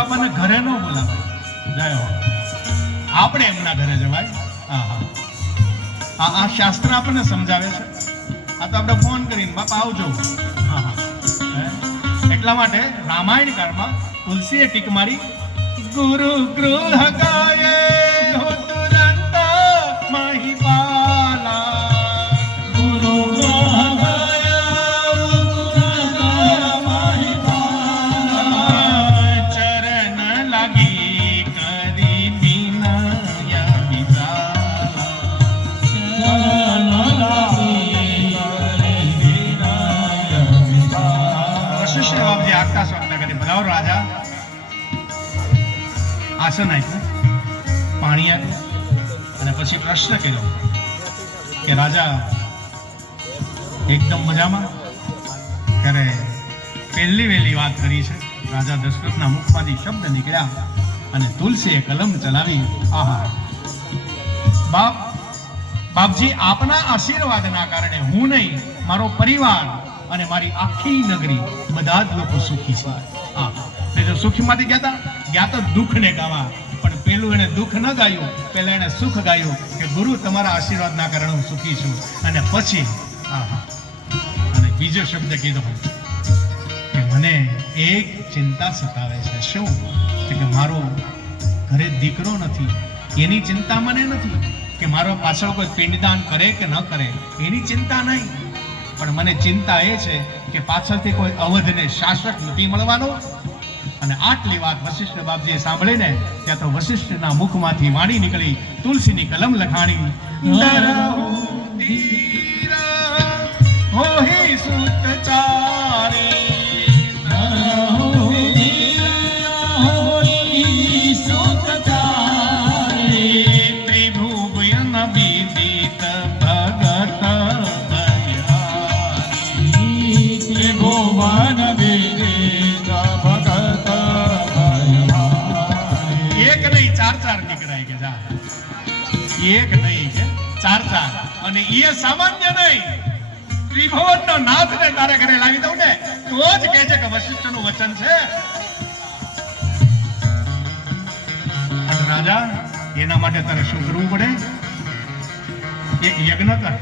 બાપાને ઘરે ન બોલાવે, જાય આપણે એમના ઘરે જવાય. આ શાસ્ત્ર આપણને સમજાવે છે. આ તો આપણે ફોન કરીને બાપા આવજો. એટલા માટે રામાયણ કાળમાં તુલસીએ ટીક મારી, ગુરુ ગૃહ ગાયે તુરંત મહિપાલા, ગુરુ ગૃહ ગાયે તુરંત મહિપાલા, ચરણ લાગી કરી વિનય વિચારા, ચરણ લાગી કરી વિનય વિચારા. વશિષ્ઠ બાપજી આગતા સ્વપ્ન કરી, બધાઓ રાજા આસન આપ્યું, પાણી આપ્યું અને પછી પ્રશ્ન કર્યો કે રાજા એકદમ મજામાં? ત્યારે પહેલી વહેલી વાત કરી છે. રાજા દશરથના મુખમાંથી શબ્દ નીકળ્યા અને તુલસીએ કલમ ચલાવી, આહા બાપજી, આપના આશીર્વાદના કારણે હું નહીં, મારો પરિવાર અને મારી આખી નગરી બધા જ લોકો સુખી છે. સુખીમાંથી ગયા તો દુઃખ ને ગાવા, પણ પેલું એને દુઃખ ન ગાયું, પેલા એને સુખ ગાયું કે ગુરુ તમારા આશીર્વાદના કારણે હું સુખી છું. અને પછી અને બીજો શબ્દ કીધો કે મને એક ચિંતા સતાવે છે. શું? કે મારો ઘરે દીકરો નથી, એની ચિંતા મને નથી. કે મારો પાછળ કોઈ પિંડદાન કરે કે ન કરે એની ચિંતા નહીં, પણ મને ચિંતા એ છે કે પાછળથી કોઈ અવધને શાસક નથી મળવાનો. અને આટલી વાત વશિષ્ઠ બાપજીએ સાંભળીને ત્યાં તો વશિષ્ઠના મુખમાંથી વાણી નીકળી, તુલસીની કલમ લખાણી, હોહી સુતચારી, ત્રિભુવન વિદિત ભગત ભયારી, ત્રિભુવન વિદિત એક નહીં કે ચાર ચાર. અને એ સામાન્ય નહીં, ત્રિભુવનનો નાથને તારે ઘરે લાવી દઉં ને તો જ કહે છે કે વશિષ્ઠનું વચન છે. રાજા, એના માટે તારે શું કરવું પડે? એક યજ્ઞ કર.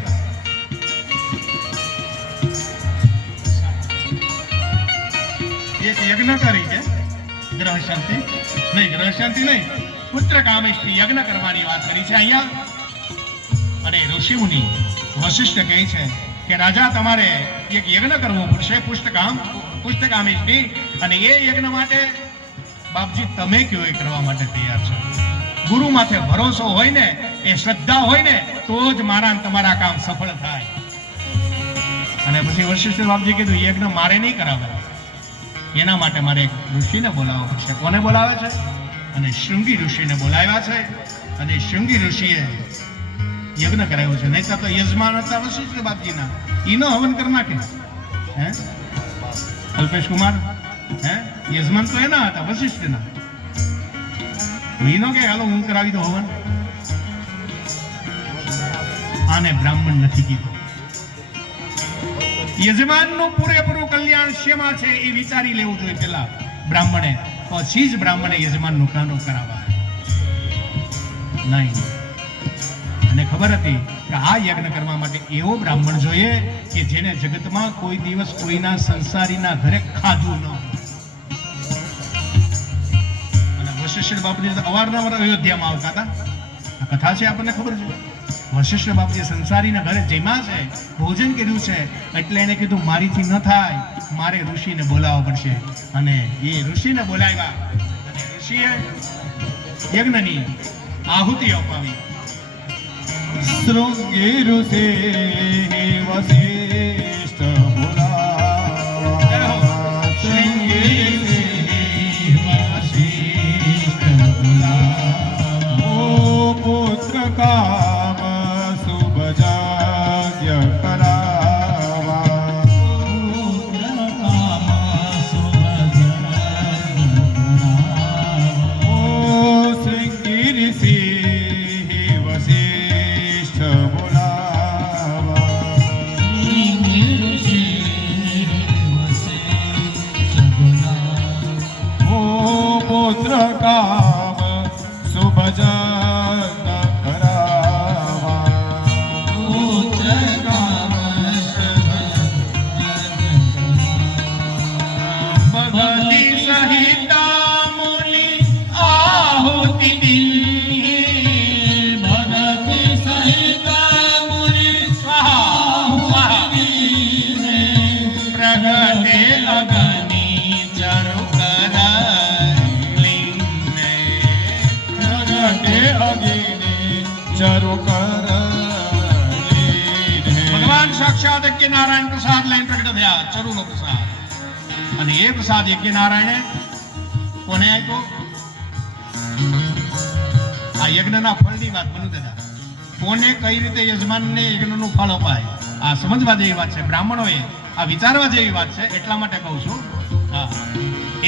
એક યજ્ઞ કરી કે ગ્રહ શાંતિ નહીં, પુત્ર કામેષ્ટિ યજ્ઞ કરવાની વાત કરી છે અહીંયા. અને ઋષિમુનિ વશિષ્ઠ કહે છે કે રાજા, તમારે એક યજ્ઞ કરવો પડશે, પુષ્ટકામેષ્ટિ. અને એ યજ્ઞ માટે બાપજી તમે કયો એ કરવા માટે તૈયાર છો? ગુરુ માથે ભરોસો હોય ને, એ શ્રદ્ધા હોય ને, તો જ મારા તમારા કામ સફળ થાય. અને પછી વશિષ્ઠ બાપજી કીધું, યજ્ઞ મારે નહીં કરાવે, એના માટે મારે એક ઋષિને બોલાવવો પડશે. કોને બોલાવે છે? અને શૃંગી ઋષિને બોલાવ્યા છે. અને શૃંગી ઋષિએ યજ્ઞ કરાવ્યો છે. નહીં તો યજમાન હતા વશિષ્ઠ બાપજીના, ઈનો હવન કરી નાખે. કલ્પેશ કુમાર, યજમાન તો એના હતા વશિષ્ઠના. ઈનો કે હાલો હું કરાવી દઉં હવન. આને બ્રાહ્મણ નથી કીધું. યજમાનનું પૂરેપૂરું કલ્યાણ શેમાં છે એ વિચારી લેવું જોઈએ પેલા બ્રાહ્મણે, પછી જ બ્રાહ્મણે યજમાનનું કાનો કરાવવા નહીં. અને ખબર હતી કે આ યજ્ઞ કરવા માટે એવો બ્રાહ્મણ જોઈએ કે જેને જગતમાં કોઈ દિવસ કોઈના સંસારીના ઘરે ખાધું ન હોય. અને વશિષ્ઠ બાપજી અવારનવાર અયોધ્યામાં આવતા હતા. આ કથા છે, આપણને ખબર છે. વશિષ્ઠ બાપજી સંસારીના ઘરે જમ્યા છે, ભોજન કર્યું છે, એટલે એને કીધું મારીથી ન થાય, મારે ઋષિને બોલાવવા પડશે. અને એ ઋષિને બોલાવ્યા અને ઋષિએ યજ્ઞની આહુતિ અપાવી. શૃંગી ઋષિ વશિષ્ઠ બોલાવા, શૃંગી વશિષ્ઠ બોલાવા, ઓ પુત્ર કામ શુભ જાગ્ય કરાવા, પુત્ર કામ શુભ જાગ્ય કરાવા, ઓ શૃંગી ઋષિ વશિષ્ઠ બોલાવા, સાક્ષાત યજ્ઞ નારાયણ પ્રસાદ લઈને પ્રગટ થયા, ચરુનો પ્રસાદ. અને એ પ્રસાદ યજ્ઞ નારાયણે કોને આપ્યો? આ યજ્ઞના ફળની વાત બનુ દાદા. કોને કઈ રીતે યજમાનને યજ્ઞનું ફળ અપાય, આ સમજવા જેવી વાત છે. બ્રાહ્મણોએ આ વિચારવા જેવી વાત છે. એટલા માટે કહું છું. હા,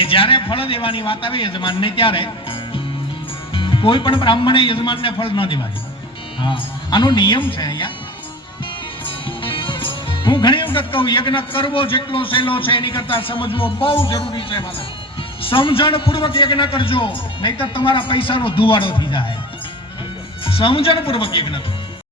એ જ્યારે ફળ દેવાની વાત આવે યજમાનને, ત્યારે કોઈ પણ બ્રાહ્મણે યજમાનને ફળ ન દેવાય. હા, આનો નિયમ છે અહીંયા. હું ઘણી વખત કહું, યજ્ઞ કરવો જેટલો સહેલો છે એની કરતા સમજવો બહુ જરૂરી છે. સમજણ પૂર્વક યજ્ઞ કરજો, નહીતર તમારા પૈસાનો ધુવાડો થઈ જાય. સમજણ પૂર્વક યજ્ઞ કરો.